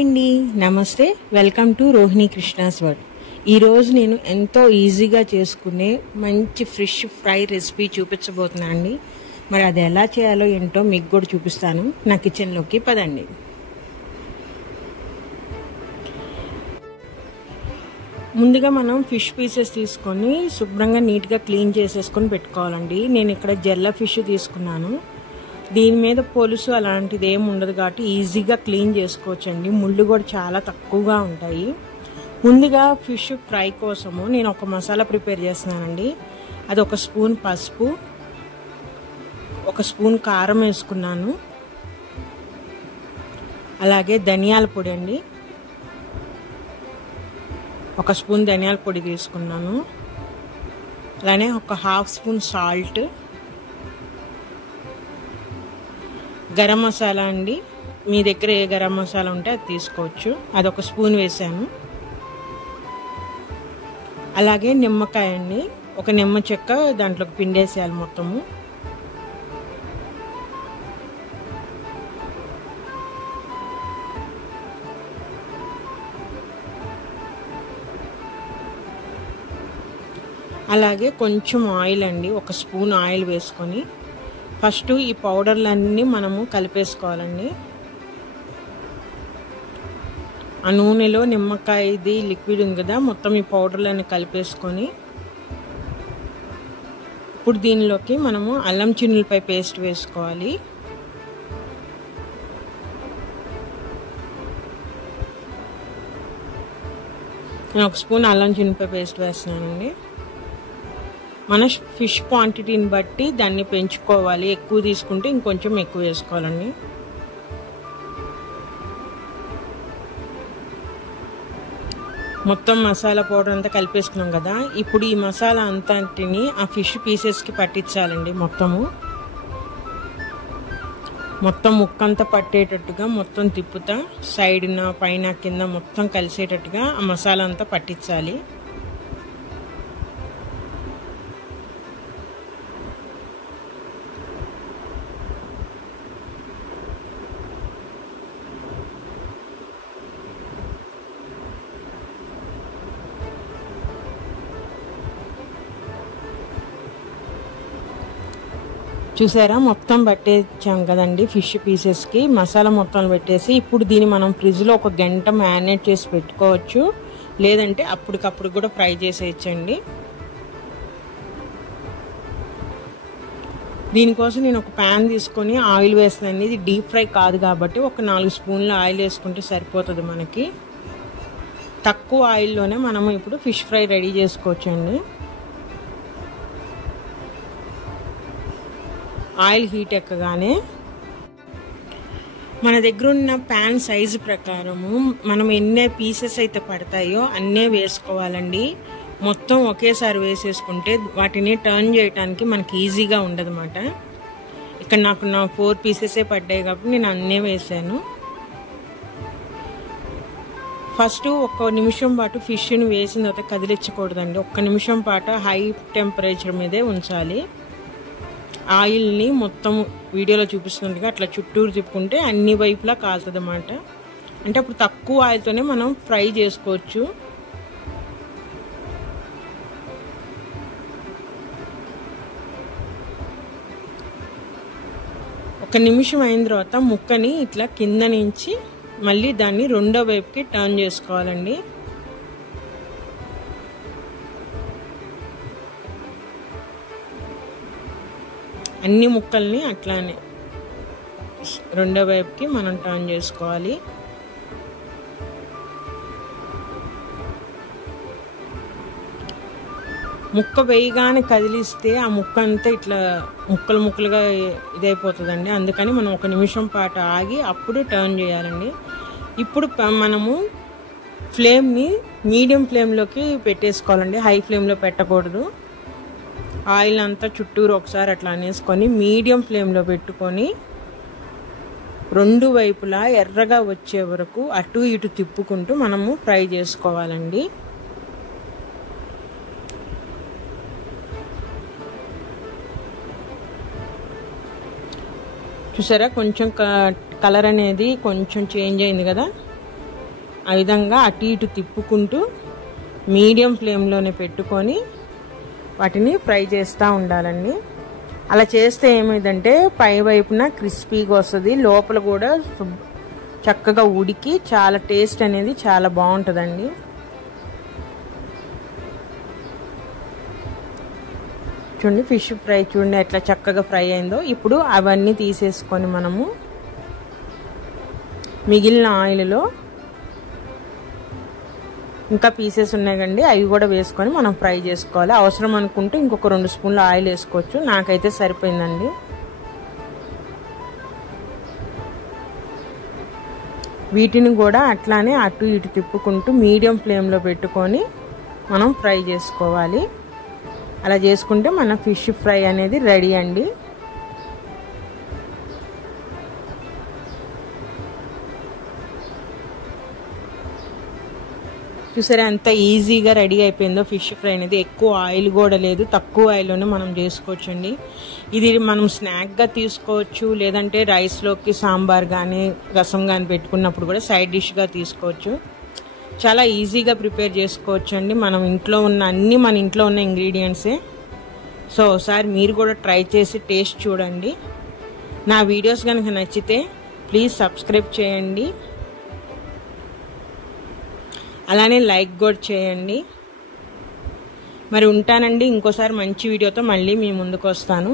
Hi అండి, నమస్తే. Welcome to Rohini Krishna's world. ఈరోజు నేను ఎంతో ఈజీగా చేసుకునే మంచి ఫిష్ ఫ్రై రెసిపీ చూపించబోతున్నాను అండి. మరి అది ఎలా చేయాలో ఏంటో మీకు కూడా చూపిస్తాను. నా కిచెన్లోకి పదండి. ముందుగా మనం ఫిష్ పీసెస్ తీసుకొని శుభ్రంగా నీట్గా క్లీన్ చేసేసుకొని పెట్టుకోవాలండి. నేను ఇక్కడ జెల్ల ఫిష్ తీసుకున్నాను. దీని మీద పొలుసు అలాంటిది ఏమి ఉండదు కాబట్టి ఈజీగా క్లీన్ చేసుకోవచ్చండి. ముళ్ళు కూడా చాలా తక్కువగా ఉంటాయి. ముందుగా ఫిష్ ఫ్రై కోసము నేను ఒక మసాలా ప్రిపేర్ చేస్తున్నానండి. అది 1 స్పూన్ పసుపు, 1 స్పూన్ కారం వేసుకున్నాను. అలాగే ధనియాల పొడి అండి, 1 స్పూన్ ధనియాల పొడి తీసుకున్నాను. అలానే 1/2 స్పూన్ సాల్ట్, గరం మసాలా అండి. మీ దగ్గర ఏ గరం మసాలా ఉంటే అది తీసుకోవచ్చు. అది 1 స్పూన్ వేసాను. అలాగే నిమ్మకాయ అండి, 1 నిమ్మ చెక్క దాంట్లోకి పిండేసేయాలి మొత్తము. అలాగే కొంచెం ఆయిల్ అండి, 1 స్పూన్ ఆయిల్ వేసుకొని ఫస్ట్ ఈ పౌడర్లన్నీ మనము కలిపేసుకోవాలండి. ఆ నూనెలో నిమ్మకాయది లిక్విడ్ ఉంది కదా, మొత్తం ఈ పౌడర్లన్నీ కలిపేసుకొని ఇప్పుడు దీనిలోకి మనము అల్లం చిన్నులపై పేస్ట్ వేసుకోవాలి. నేను 1 స్పూన్ అల్లం చిన్నులపై పేస్ట్ వేస్తున్నానండి. మన ఫిష్ క్వాంటిటీని బట్టి దాన్ని పెంచుకోవాలి. ఎక్కువ తీసుకుంటే ఇంకొంచెం ఎక్కువ వేసుకోవాలండి. మొత్తం మసాలా పౌడర్ అంతా కలిపేసుకున్నాం కదా, ఇప్పుడు ఈ మసాలా అంతటిని ఆ ఫిష్ పీసెస్కి పట్టించాలండి. మొత్తం ముక్కంతా పట్టేటట్టుగా మొత్తం తిప్పుతా సైడ్న పైన కింద మొత్తం కలిసేటట్టుగా ఆ మసాలా అంతా పట్టించాలి. చూసారా, మొత్తం పట్టేసాం కదండి ఫిష్ పీసెస్కి. మసాలా మొత్తం పెట్టేసి ఇప్పుడు దీన్ని మనం ఫ్రిడ్జ్లో 1 గంట మ్యారినేట్ చేసి పెట్టుకోవచ్చు. లేదంటే అప్పటికప్పుడు కూడా ఫ్రై చేసేయచ్చండి. దీనికోసం నేను ఒక ప్యాన్ తీసుకొని ఆయిల్ వేస్తున్నాను. ఇది డీప్ ఫ్రై కాదు కాబట్టి 4 స్పూన్ల ఆయిల్ వేసుకుంటే సరిపోతుంది మనకి. తక్కువ ఆయిల్లోనే మనము ఇప్పుడు ఫిష్ ఫ్రై రెడీ చేసుకోవచ్చండి. ఆయిల్ హీట్ ఎక్కగానే మన దగ్గర ఉన్న ప్యాన్ సైజు ప్రకారము మనం ఎన్ని పీసెస్ అయితే పడతాయో అన్నే వేసుకోవాలండి. మొత్తం ఒకేసారి వేసేసుకుంటే వాటిని టర్న్ చేయడానికి మనకి ఈజీగా ఉండదన్నమాట. ఇక్కడ నాకు 4 పీసెసే పడ్డాయి కాబట్టి నేను అన్నే వేసాను. ఫస్ట్ 1 నిమిషం పాటు ఫిష్ని వేసిన తర్వాత కదిలించకూడదండి. 1 నిమిషం పాటు హై టెంపరేచర్ మీదే ఉంచాలి. ఆయిల్ని మొత్తం వీడియోలో చూపిస్తున్నట్టుగా అట్లా చుట్టూరు తిప్పుకుంటే అన్ని వైపులా కాలుతుంది అన్నమాట. అంటే అప్పుడు తక్కువ ఆయిల్తోనే మనం ఫ్రై చేసుకోవచ్చు. ఒక నిమిషం అయిన తర్వాత ముక్కని ఇట్లా కింద నుంచి మళ్ళీ దాన్ని రెండో వైపుకి టర్న్ చేసుకోవాలండి. అన్ని ముక్కల్ని అట్లానే రెండో వైపుకి మనం టర్న్ చేసుకోవాలి. ముక్క వేయగానే కదిలిస్తే ఆ ముక్క అంతా ఇట్లా ముక్కలుగా ఇదైపోతుందండి. అందుకని మనం 1 నిమిషం పాటు ఆగి అప్పుడు టర్న్ చేయాలండి. ఇప్పుడు మనము ఫ్లేమ్ని మీడియం ఫ్లేమ్లోకి పెట్టేసుకోవాలండి. హై ఫ్లేమ్లో పెట్టకూడదు. ఆయిల్ అంతా చుట్టూరు ఒకసారి అట్లా అనేసుకొని మీడియం ఫ్లేమ్లో పెట్టుకొని 2 వైపులా ఎర్రగా వచ్చే వరకు అటు ఇటు తిప్పుకుంటూ మనము ఫ్రై చేసుకోవాలండి. చూసారా కొంచెం కలర్ అనేది కొంచెం చేంజ్ అయింది కదా. ఆ విధంగా అటు ఇటు తిప్పుకుంటూ మీడియం ఫ్లేమ్లోనే పెట్టుకొని వాటిని ఫ్రై చేస్తూ ఉండాలండి. అలా చేస్తే ఏమైందంటే పై వైపున క్రిస్పీగా వస్తుంది, లోపల కూడా చక్కగా ఉడికి చాలా టేస్ట్ అనేది చాలా బాగుంటుందండి. చూడండి ఫిష్ ఫ్రై చూడండి ఎట్లా చక్కగా ఫ్రై అయిందో. ఇప్పుడు అవన్నీ తీసేసుకొని మనము మిగిలిన ఆయిల్లో ఇంకా పీసెస్ ఉన్నాయి కండి, అవి కూడా వేసుకొని మనం ఫ్రై చేసుకోవాలి. అవసరం అనుకుంటే ఇంకొక 2 స్పూన్లు ఆయిల్ వేసుకోవచ్చు, నాకైతే సరిపోయిందండి. వీటిని కూడా అట్లానే అటు ఇటు తిప్పుకుంటూ మీడియం ఫ్లేమ్లో పెట్టుకొని మనం ఫ్రై చేసుకోవాలి. అలా చేసుకుంటే మన ఫిష్ ఫ్రై అనేది రెడీ అండి. చూసారా ఎంత ఈజీగా రెడీ అయిపోయిందో ఫిష్ ఫ్రై అనేది. ఎక్కువ ఆయిల్ కూడా లేదు, తక్కువ ఆయిల్లోనే మనం చేసుకోవచ్చండి. ఇది మనం స్నాక్గా తీసుకోవచ్చు, లేదంటే రైస్లోకి సాంబార్ కానీ రసం కానీ పెట్టుకున్నప్పుడు కూడా సైడ్ డిష్గా తీసుకోవచ్చు. చాలా ఈజీగా ప్రిపేర్ చేసుకోవచ్చు అండి. మనం ఇంట్లో ఉన్న అన్ని మన ఇంట్లో ఉన్న ఇంగ్రీడియంట్సే. సో ఒకసారి మీరు కూడా ట్రై చేసి టేస్ట్ చూడండి. నా వీడియోస్ కనుక నచ్చితే ప్లీజ్ సబ్స్క్రైబ్ చేయండి, అలానే లైక్ కూడా చేయండి. మరి ఉంటానండి, ఇంకోసారి మంచి వీడియోతో మళ్ళీ మీ ముందుకు వస్తాను.